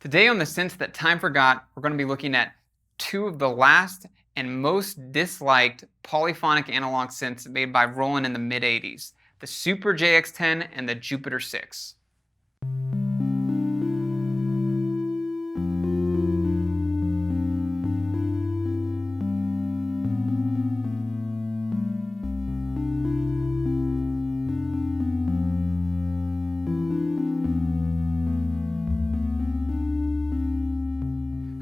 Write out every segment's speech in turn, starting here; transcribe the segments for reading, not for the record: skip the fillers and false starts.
Today on the Synths That Time Forgot, we're going to be looking at two of the last and most disliked polyphonic analog synths made by Roland in the mid-80s, the Super JX-10 and the Jupiter-6.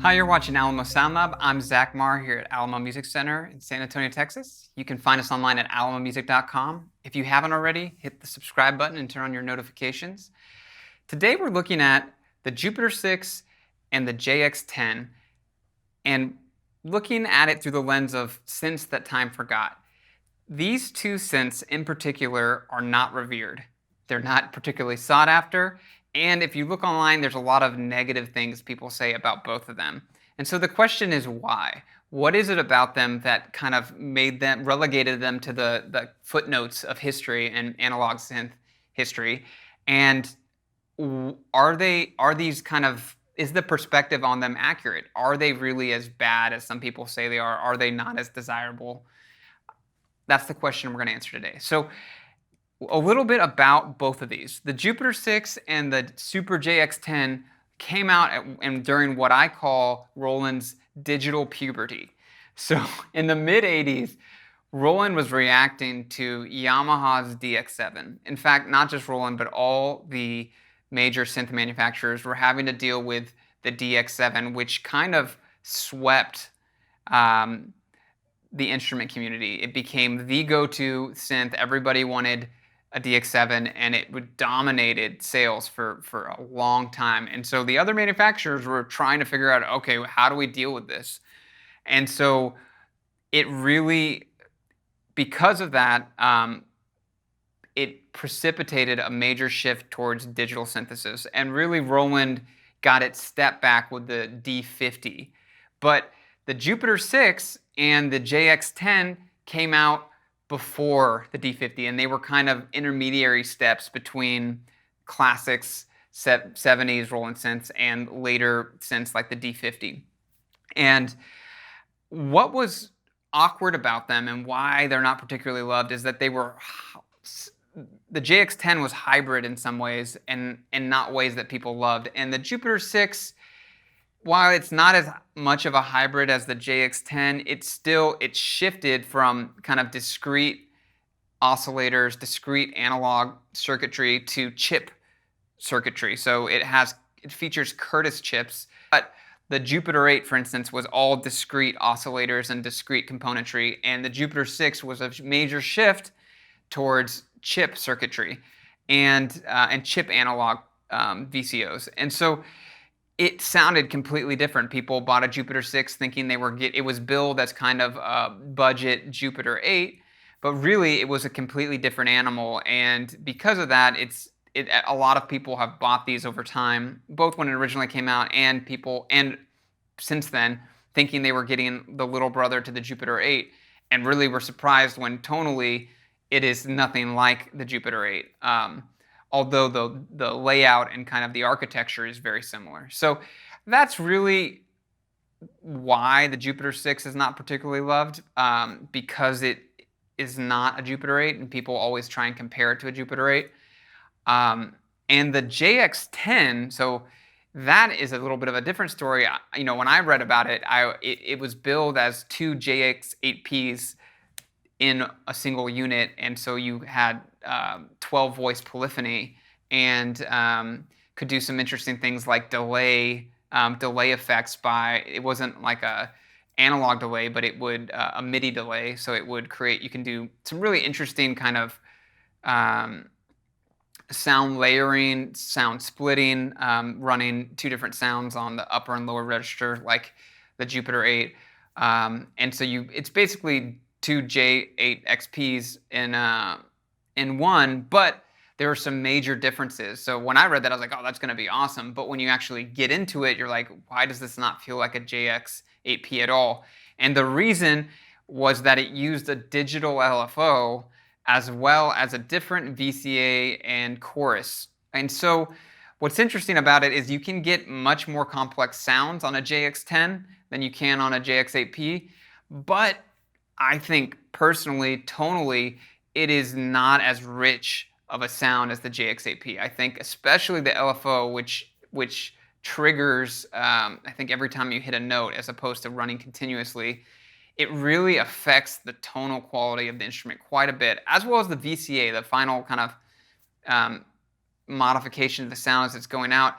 Hi, you're watching Alamo Sound Lab. I'm Zach Marr here at Alamo Music Center in San Antonio, Texas. You can find us online at alamomusic.com. If you haven't already, hit the subscribe button and turn on your notifications. Today we're looking at the Jupiter-6 and the JX-10 and looking at it through the lens of synths that time forgot. These two synths in particular are not revered. They're not particularly sought after. And if you look online, there's a lot of negative things people say about both of them. And so the question is why? What is it about them that kind of relegated them to the footnotes of history and analog synth history? And is the perspective on them accurate? Are they really as bad as some people say they are? Are they not as desirable? That's the question we're going to answer today. So a little bit about both of these. The Jupiter-6 and the Super JX-10 came out during what I call Roland's digital puberty. So in the mid-80s, Roland was reacting to Yamaha'S DX7. In fact, not just Roland, but all the major synth manufacturers were having to deal with the DX7, which kind of swept the instrument community. It became the go-to synth. Everybody wanted a DX7, and it dominated sales for a long time. And so the other manufacturers were trying to figure out, okay, how do we deal with this? And so it really, because of that, it precipitated a major shift towards digital synthesis. And really, Roland got its step back with the D50. But the Jupiter-6 and the JX-10 came out before the D50, and they were kind of intermediary steps between classics, 70s Roland synths, and later synths like the D50. And what was awkward about them and why they're not particularly loved is that the JX-10 was hybrid in some ways and not ways that people loved. And the Jupiter-6, while it's not as much of a hybrid as the JX-10, it shifted from kind of discrete oscillators, discrete analog circuitry to chip circuitry. So it features Curtis chips, but the Jupiter-8, for instance, was all discrete oscillators and discrete componentry, and the Jupiter-6 was a major shift towards chip circuitry and chip analog VCOs. And so it sounded completely different. People bought a Jupiter-6 thinking it was billed as kind of a budget Jupiter-8, but really it was a completely different animal. And because of that, a lot of people have bought these over time, both when it originally came out and since then, thinking they were getting the little brother to the Jupiter-8, and really were surprised when tonally it is nothing like the Jupiter-8. Although the layout and kind of the architecture is very similar. So that's really why the Jupiter-6 is not particularly loved, because it is not a Jupiter-8, and people always try and compare it to a Jupiter-8. And the JX-10, so that is a little bit of a different story. When I read about it, it was billed as two JX-8Ps in a single unit, and so you had 12 voice polyphony and could do some interesting things like delay effects it wasn't like a analog delay, but it would a MIDI delay, so it would you can do some really interesting kind of sound layering, sound splitting, running two different sounds on the upper and lower register like the Jupiter-8. And so it's basically two J8XPs in one, but there are some major differences. So when I read that, I was like, oh, that's going to be awesome. But when you actually get into it, you're like, why does this not feel like a JX8P at all? And the reason was that it used a digital LFO as well as a different VCA and chorus. And so What's interesting about it is you can get much more complex sounds on a JX-10 than you can on a JX-8P, but I think personally, tonally, it is not as rich of a sound as the JX-8P. I think especially the LFO, which triggers, I think every time you hit a note as opposed to running continuously, it really affects the tonal quality of the instrument quite a bit, as well as the VCA, the final kind of modification of the sound as it's going out.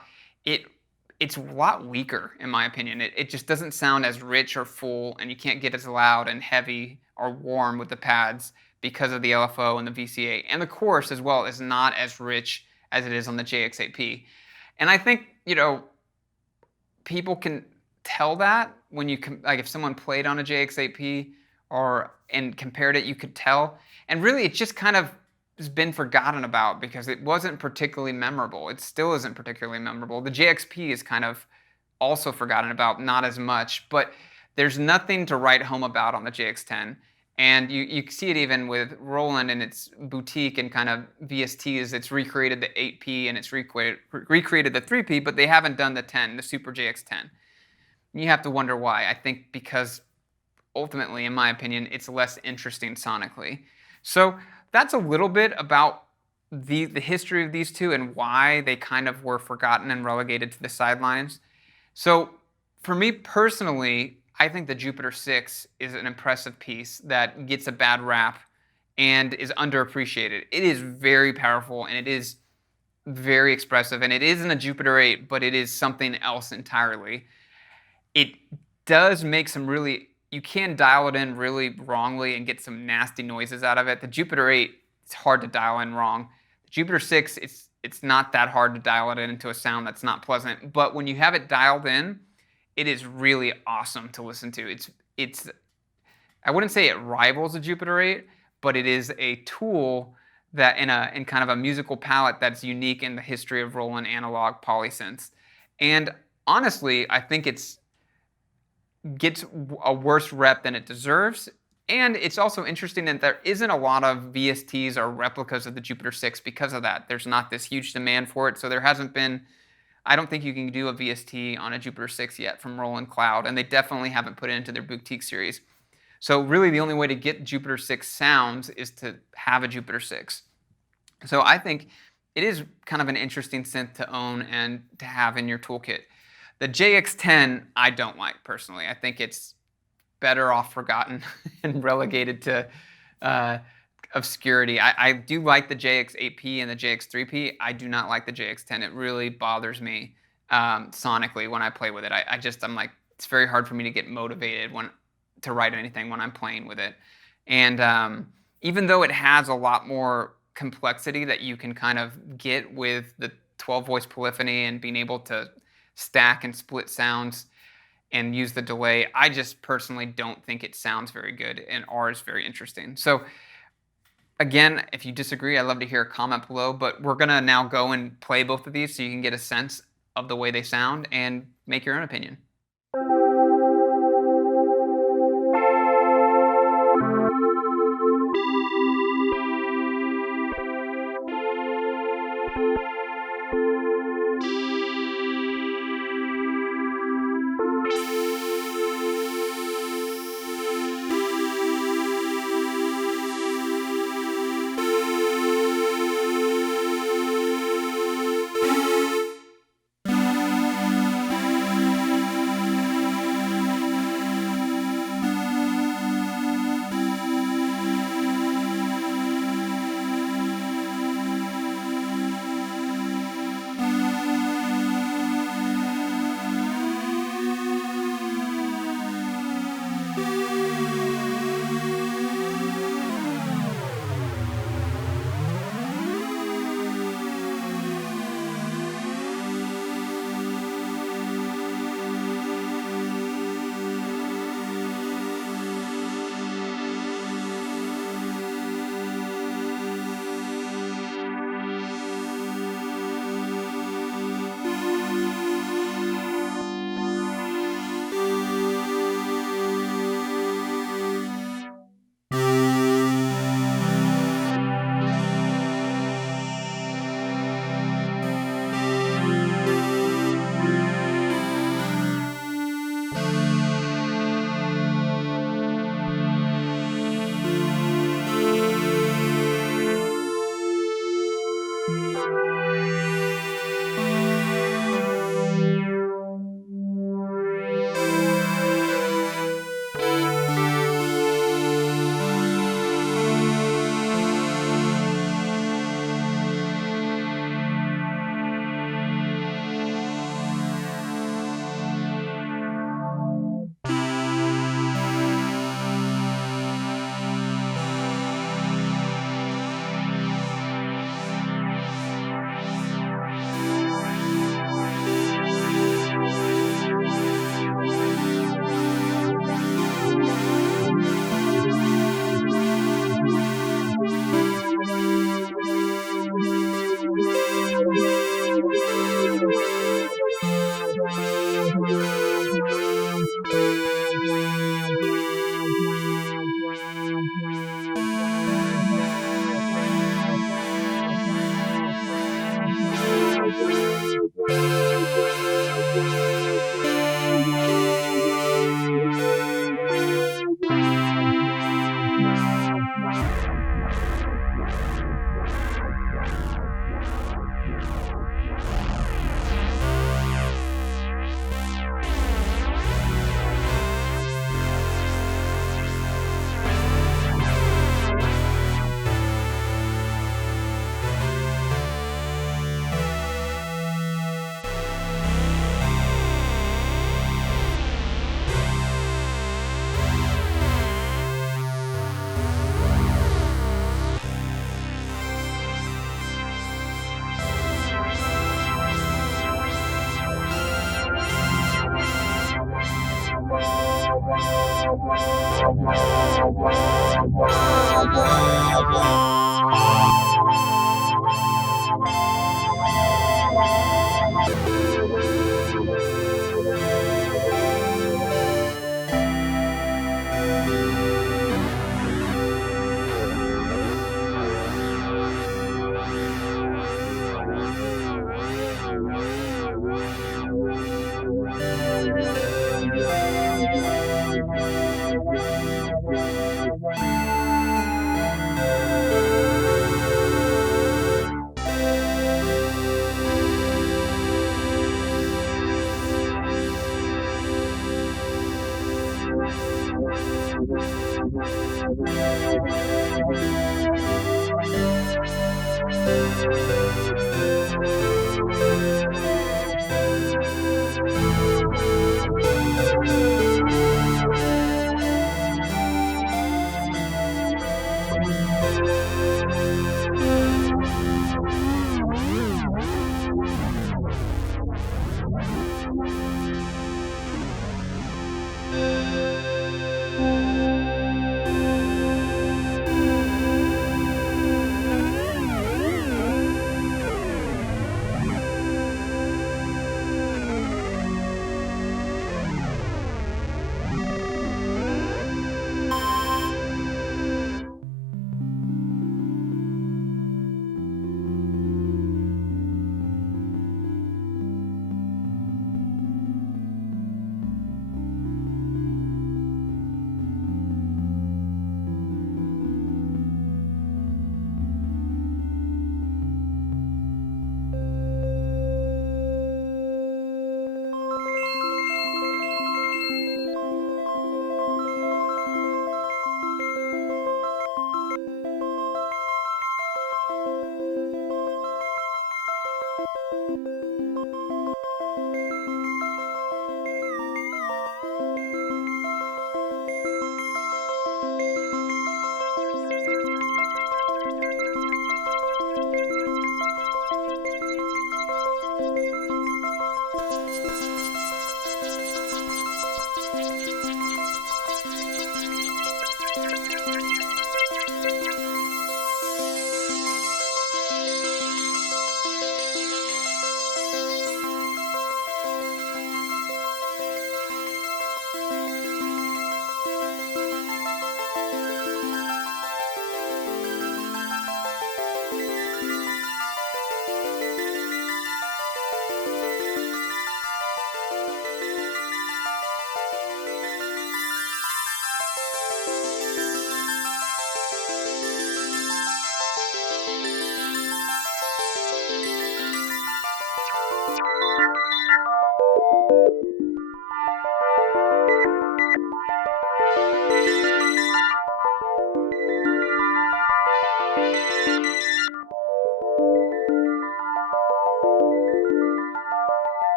It's a lot weaker, in my opinion. It just doesn't sound as rich or full, and you can't get as loud and heavy or warm with the pads because of the LFO and the VCA. And the chorus as well is not as rich as it is on the JX-8P. And I think, you know, people can tell that when you, like if someone played on a JX-8P and compared it, you could tell. And really, it just kind of has been forgotten about because it wasn't particularly memorable. It still isn't particularly memorable. The JXP is kind of also forgotten about, not as much, but there's nothing to write home about on the JX-10. And you see it even with Roland and its boutique and kind of VSTs. It's recreated the 8P and it's recreated the 3P, but they haven't done the 10, the Super JX-10. You have to wonder why. I think because ultimately, in my opinion, it's less interesting sonically. So that's a little bit about the history of these two and why they kind of were forgotten and relegated to the sidelines. So for me personally, I think the Jupiter-6 is an impressive piece that gets a bad rap and is underappreciated. It is very powerful and it is very expressive, and it isn't a Jupiter-8, but it is something else entirely. It does make some really, you can dial it in really wrongly and get some nasty noises out of it. The Jupiter-8, it's hard to dial in wrong. The Jupiter-6, it's not that hard to dial it in into a sound that's not pleasant, but when you have it dialed in, it is really awesome to listen to. It's I wouldn't say it rivals a Jupiter-8, but it is a tool that in kind of a musical palette that's unique in the history of Roland analog polysynths. And honestly, I think it's gets a worse rep than it deserves. And it's also interesting that there isn't a lot of VSTs or replicas of the Jupiter-6 because of that. There's not this huge demand for it, so there hasn't been, I don't think you can do a VST on a Jupiter-6 yet from Roland Cloud, and they definitely haven't put it into their boutique series. So really the only way to get Jupiter-6 sounds is to have a Jupiter-6. So I think it is kind of an interesting synth to own and to have in your toolkit. The JX-10 I don't like personally. I think it's better off forgotten and relegated to obscurity. I do like the JX-8P and the JX-3P. I do not like the JX-10. It really bothers me sonically when I play with it. I'm like, it's very hard for me to get motivated to write anything when I'm playing with it. And even though it has a lot more complexity that you can kind of get with the 12 voice polyphony and being able to stack and split sounds and use the delay, I just personally don't think it sounds very good, and R is very interesting. So again, if you disagree, I'd love to hear a comment below, but we're gonna now go and play both of these so you can get a sense of the way they sound and make your own opinion.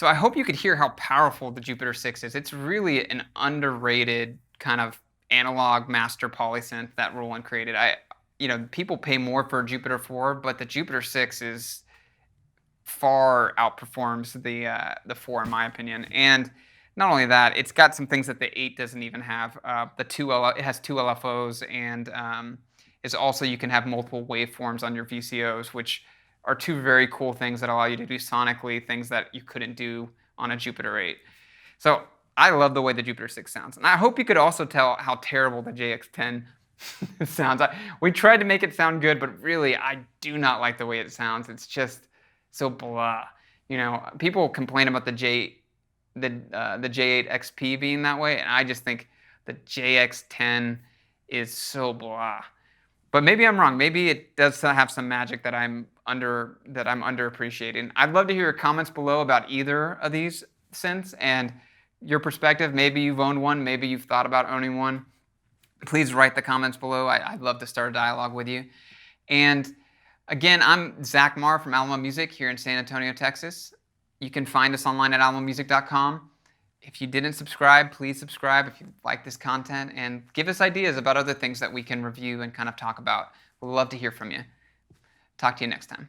So I hope you could hear how powerful the Jupiter-6 is. It's really an underrated kind of analog master polysynth that Roland created. People pay more for a Jupiter-4, but the Jupiter-6 is far outperforms the 4 in my opinion. And not only that, it's got some things that the 8 doesn't even have. It has 2 LFOs, and is also, you can have multiple waveforms on your VCOs, which are 2 very cool things that allow you to do sonically things that you couldn't do on a Jupiter 8. So I love the way the Jupiter-6 sounds. And I hope you could also tell how terrible the JX-10 sounds. We tried to make it sound good, but really I do not like the way it sounds. It's just so blah. People complain about the J8 XP being that way, and I just think the JX-10 is so blah. But maybe I'm wrong. Maybe it does have some magic that I'm underappreciating. I'd love to hear your comments below about either of these synths and your perspective. Maybe you've owned one. Maybe you've thought about owning one. Please write the comments below. I'd love to start a dialogue with you. And again, I'm Zach Marr from Alamo Music here in San Antonio, Texas. You can find us online at alamomusic.com. If you didn't subscribe, please subscribe if you like this content, and give us ideas about other things that we can review and kind of talk about. We'd love to hear from you. Talk to you next time.